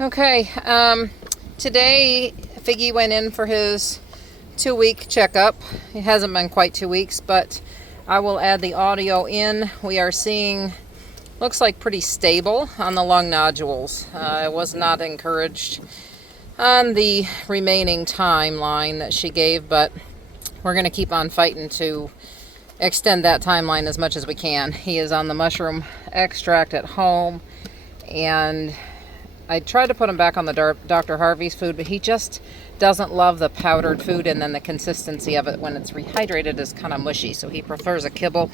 Okay, today Figgy went in for his 2-week checkup. It hasn't been quite 2 weeks, but I will add the audio in. We are seeing, looks like pretty stable on the lung nodules. I was not encouraged on the remaining timeline that she gave, but we're going to keep on fighting to extend that timeline as much as we can. He is on the mushroom extract at home, and I tried to put him back on the Dr. Harvey's food, but he just doesn't love the powdered food, and then the consistency of it when it's rehydrated is kind of mushy, so he prefers a kibble.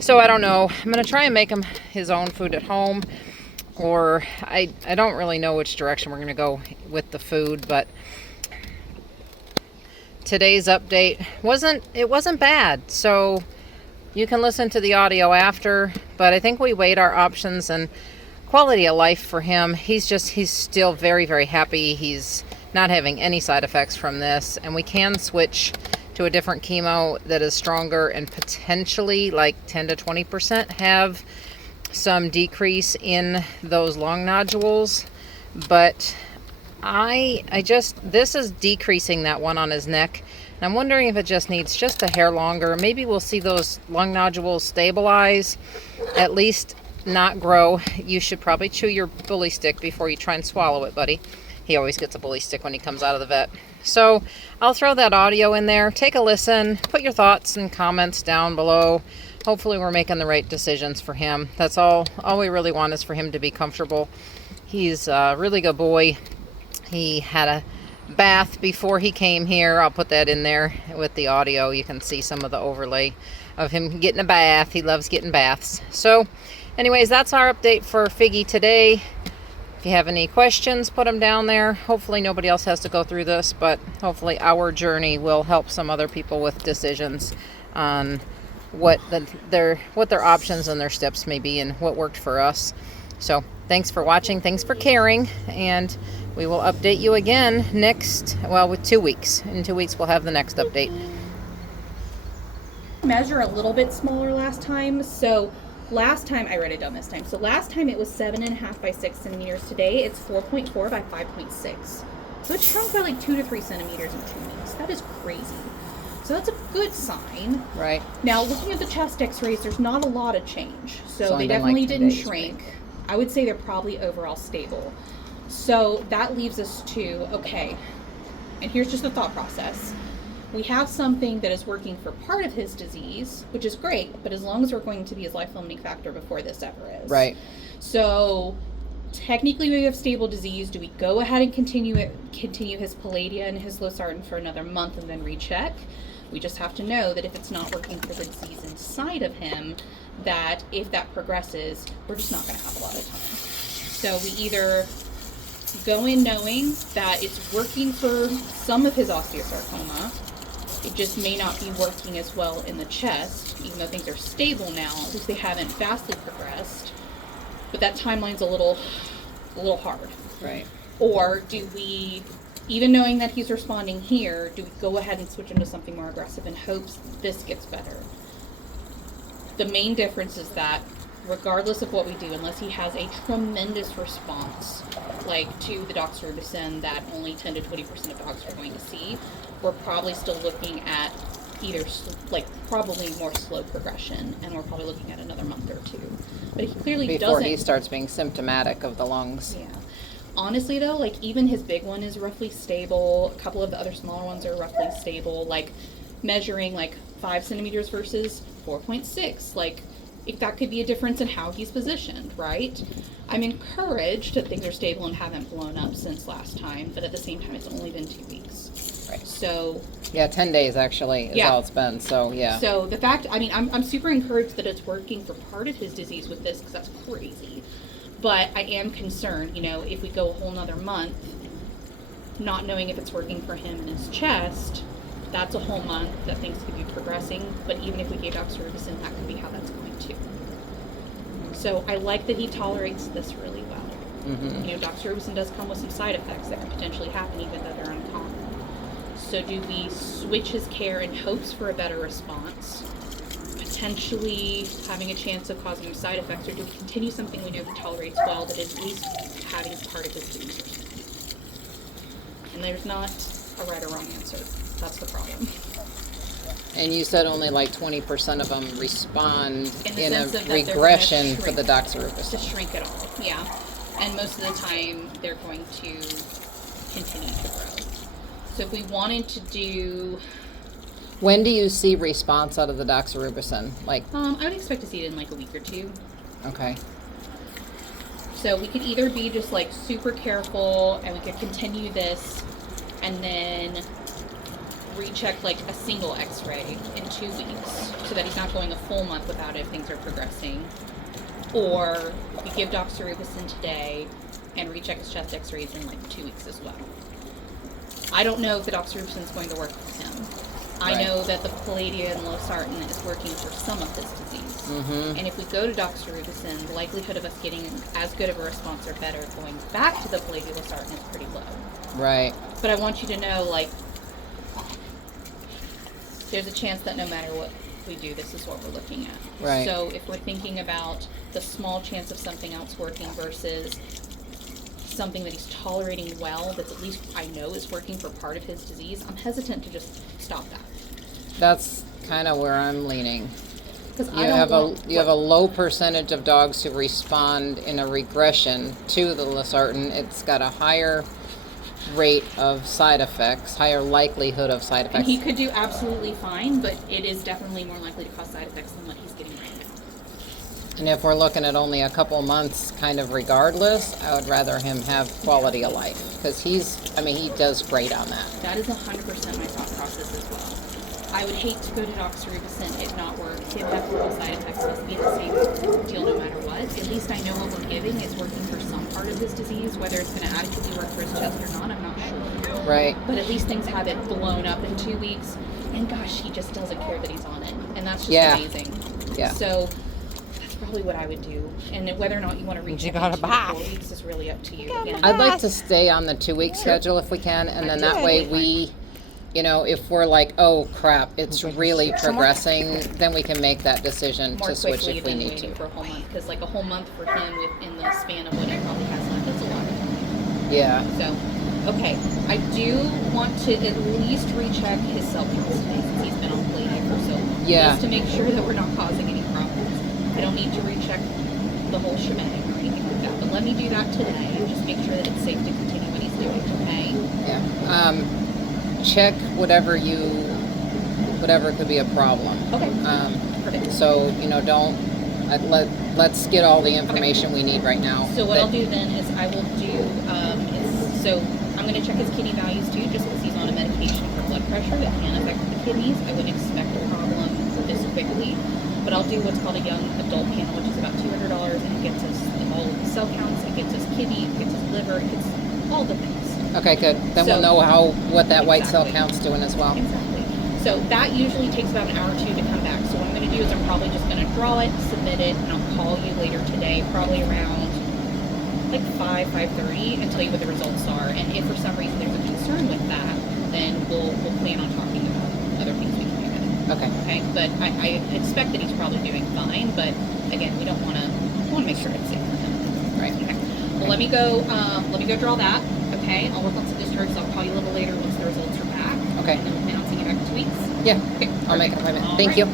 So I don't know. I'm going to try and make him his own food at home, or I don't really know which direction we're going to go with the food, but today's update wasn't bad. So you can listen to the audio after, but I think we weighed our options and quality of life for him. He's still very, very happy. He's not having any side effects from this, and we can switch to a different chemo that is stronger and potentially like 10 to 20% have some decrease in those lung nodules. But this is decreasing that one on his neck, and I'm wondering if it just needs just a hair longer. Maybe we'll see those lung nodules stabilize, at least not grow. You should probably chew your bully stick before you try and swallow it, buddy. He always gets a bully stick when he comes out of the vet. So I'll throw that audio in there. Take a listen. Put your thoughts and comments down below. Hopefully we're making the right decisions for him. That's all we really want is for him to be comfortable. He's a really good boy. He had a bath before he came here. I'll put that in there with the audio. You can see some of the overlay of him getting a bath. He loves getting baths. So anyways, that's our update for Figgy today. If you have any questions, put them down there. Hopefully nobody else has to go through this, but hopefully our journey will help some other people with decisions on what their options and their steps may be and what worked for us. So thanks for watching. Thanks for caring. And we will update you again with 2 weeks. In 2 weeks, we'll have the next update. Measure a little bit smaller last time. So last time, I wrote it down this time. So last time it was 7.5 by 6 centimeters. Today it's 4.4 by 5.6. So it's shrunk by like 2 to 3 centimeters in 2 weeks. That is crazy. So that's a good sign. Right. Now, looking at the chest x-rays, there's not a lot of change. So they definitely didn't shrink. I would say they're probably overall stable. So that leaves us to, okay, and here's just the thought process. We have something that is working for part of his disease, which is great, but as long as we're going to be his life-limiting factor before this ever is. Right. So technically we have stable disease. Do we go ahead and continue his Palladia and his Losartan for another month and then recheck? We just have to know that if it's not working for the disease inside of him, that if that progresses, we're just not going to have a lot of time. So we either go in knowing that it's working for some of his osteosarcoma. It just may not be working as well in the chest, even though things are stable now. At least they haven't vastly progressed. But that timeline's a little hard. Right. Or do we, even knowing that he's responding here, do we go ahead and switch him to something more aggressive in hopes this gets better? The main difference is that regardless of what we do, unless he has a tremendous response, like to the doxorubicin that only 10 to 20% of dogs are going to see, we're probably still looking at either probably more slow progression, and we're probably looking at another month or two. But he clearly doesn't. Before he starts being symptomatic of the lungs. Yeah. Honestly though, like even his big one is roughly stable. A couple of the other smaller ones are roughly stable. Like measuring like 5 centimeters versus 4.6. Like if that could be a difference in how he's positioned, right? I'm encouraged that things are stable and haven't blown up since last time, but at the same time, it's only been 2 weeks. Right. So. Yeah, 10 days actually is all it's been, so yeah. So the fact, I'm super encouraged that it's working for part of his disease with this, because that's crazy. But I am concerned, if we go a whole nother month, not knowing if it's working for him in his chest, that's a whole month that things could be progressing. But even if we gave doxorubicin, that could be how that's going to. So I like that he tolerates this really well. Mm-hmm. Doxorubicin does come with some side effects that can potentially happen even though they're uncommon. So do we switch his care in hopes for a better response, potentially having a chance of causing him side effects, or do we continue something we know he tolerates well that is at least having part of his disease? And there's not a right or wrong answer. That's the problem. And you said only like 20% of them respond in a sense of that they're gonna regression for shrink. the To doxorubicin. shrink it all, yeah. And most of the time, they're going to continue to grow. So if we wanted to do, When do you see response out of the doxorubicin? Like, I would expect to see it in like a week or two. okay. So we could either be just like super careful and we could continue this and then recheck like a single x-ray in 2 weeks so that he's not going a full month without it if things are progressing. Or we give doxorubicin today and recheck his chest x-rays in like 2 weeks as well. I don't know if the doxorubicin is going to work for him. I Right. know that the Palladium and losartan is working for some of his disease. And if we go to doxorubicin, the likelihood of us getting as good of a response or better going back to the Palladium losartan is pretty low. Right. But I want you to know, like, there's a chance that no matter what we do, this is what we're looking at. Right. So if we're thinking about the small chance of something else working versus something that he's tolerating well, that's at least I know is working for part of his disease, I'm hesitant to just stop that. That's kind of where I'm leaning. Because You have a low percentage of dogs who respond in a regression to the losartan. It's got a higher rate of side effects, higher likelihood of side And effects. he could do absolutely fine, but it is definitely more likely to cause side effects than what he's getting right now. And if we're looking at only a couple months, kind of regardless, I would rather him have quality of life because he does great on that. That is 100% my thought process as well. I would hate to go to doxorubicin, it not work, him have horrible side effects, must be the same deal no matter what. At least I know what we're giving is working for some part of his disease. Whether it's going to adequately work for his chest or not, I'm not sure. Right. But at least things haven't blown up in 2 weeks. And gosh, he just doesn't care that he's on it. And that's just amazing. Yeah. So that's probably what I would do. And whether or not you want to reach You it got a in 2 to bath. 4 weeks is really up to you. Again, I'd like to stay on the 2-week schedule if we can, and then that way we, if we're like, oh crap, it's really progressing, then we can make that decision more to switch quickly if we than need waiting to. for a whole month. Because like a whole month for him within the span of what he probably has left, that's a lot of time. Yeah. So, okay, I do want to at least recheck his cell counts today since he's been on Palladium for so long. Yeah. Just to make sure that we're not causing any problems. I don't need to recheck the whole shebang or anything like that. But let me do that today and just make sure that it's safe to continue what he's doing, okay? Yeah. Check whatever could be a problem. Okay. Perfect. So, don't, let's get all the information we need right now. So what I'll do then is I will do, so I'm going to check his kidney values too, just because he's on a medication for blood pressure that can affect the kidneys. I wouldn't expect a problem this quickly, but I'll do what's called a young adult panel, which is about $200, and it gets us all of the cell counts, it gets us kidney, it gets us liver, it gets all the things. Okay, good. Then So- we'll know what that white cell Exactly. count's doing as well. Exactly. So that usually takes about an hour or two to come back. So what I'm going to do is I'm probably just going to draw it, submit it, and I'll call you later today, probably around like 5:30, and tell you what the results are. And if for some reason there's a concern with that, then we'll plan on talking about other things we can do with it. Okay. Okay. But I expect that he's probably doing fine. But again, we don't want to make sure it's safe for him. Right. Okay. Well, let me go draw that. Okay. I'll work on some discharges. I'll call you a little later once the results are back. Okay. And then we'll plan on seeing you back in 2 weeks. Yeah. Okay. I'll make an perfect. appointment. All Thank right. you.